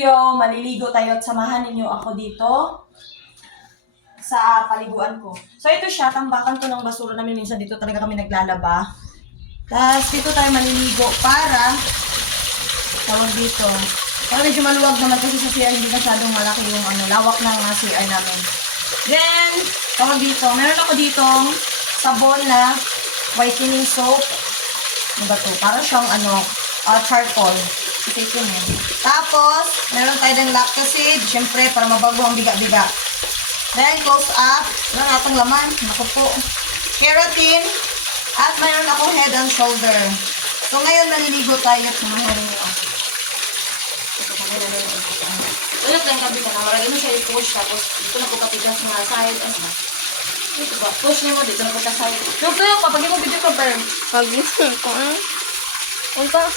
video, maliligo tayo at samahan ninyo ako dito sa paliguan ko. So ito siya, tambakan to ng basura namin. Minsan dito talaga kami naglalaba. Tapos dito tayo maliligo para tawag dito. Para medyo maluwag naman kasi sa CR hindi masyadong malaki yung lawak ng CR namin. Then, tawag dito. Meron ako ditong sabon na whitening soap. Ano ba to? Para siyang charcoal. Ito mo. Tapos, meron tayo ng lactacid. Siyempre, para mabago ang biga-biga. Then, close up. Meron natong laman. Naku po. Keratin. At meron akong head and shoulder. So, ngayon, maliligo tayo at samahan niyo ako. Ulit lang kabi ka na. Marami mo siya i-push. Tapos, dito na po katigas mga side. Dito ba? Push niyo mo. Dito na po ka side. Look, kapag mo video ka, Perm. Pag-isip ko, Unta.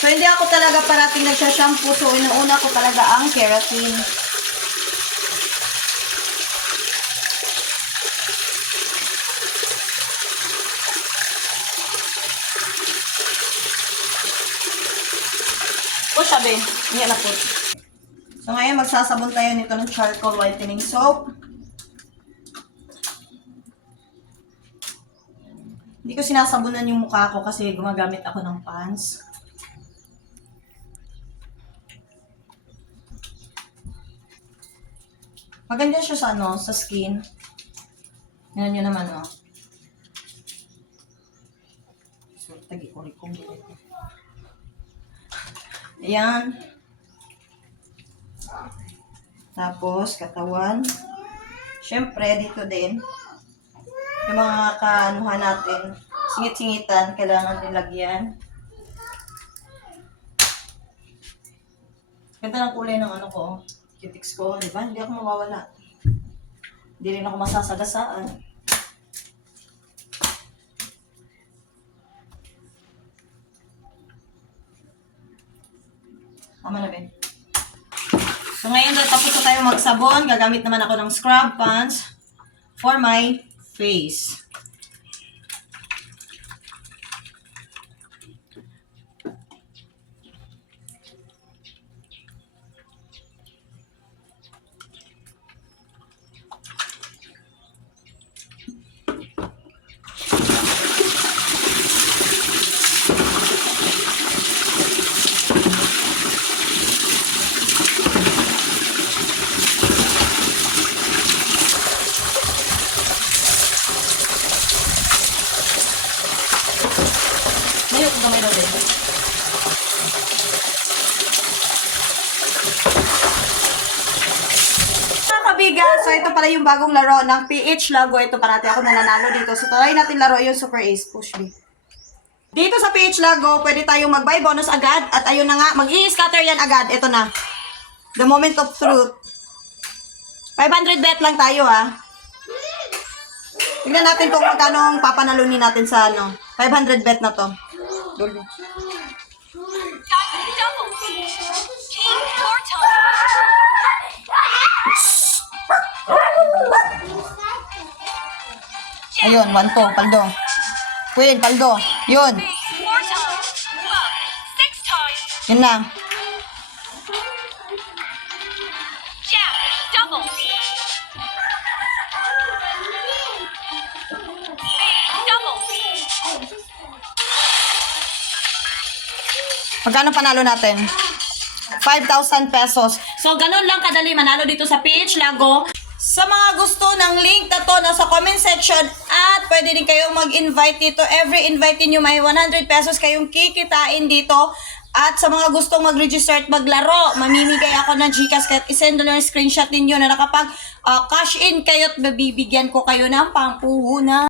So, hindi ako talaga parating nagsha-shampoo. So, inuuna ko talaga ang keratin. O, sabi. Hindi na po. So, ngayon magsasabon tayo nito ng charcoal whitening soap. Hindi ko sinasabunan yung mukha ko kasi gumagamit ako ng pants. Maganda siya sa sa skin. Yan nyo naman, So, tagi-uri-kong dito. Ayan. Tapos, katawan. Siyempre, dito din. Yung mga kaanuhan natin. Singit-singitan, kailangan nilagyan. Ganda ng kulay ng ko. Cutics ko, di ba? Hindi ako mawawala. Hindi rin ako masasagasaan. Tama na, Ben. So, ngayon, tapos na tayo magsabon. Gagamit naman ako ng scrub pants for my face. Ngayon, kung kamay daw din. Mga kabigan, so ito pala yung bagong laro ng PH Lago. Ito parati ako nananalo dito. So try natin laro yung Super Ace. Push me. Dito sa PH Lago, pwede tayong mag-buy bonus agad. At ayun na nga, mag-i-scatter yan agad. Ito na. The moment of truth. 500 bet lang tayo, ha. Tingnan natin kung magkano ang papanalunin natin sa 500 bet na to. Dulu. Ayun, 1-2, paldo. Queen, paldo. Yun. Yun na. Magkano panalo natin? 5,000 pesos. So, ganun lang kadali manalo dito sa PH Lago. Sa mga gusto ng link na to, nasa comment section. At pwede din kayong mag-invite dito. Every invite nyo may 100 pesos kayong kikitain dito. At sa mga gustong mag-register at maglaro, mamimigay ako ng Gcash. Kahit isend na yung screenshot ninyo na nakapag cash in kayo at mabibigyan ko kayo ng pampuhunan.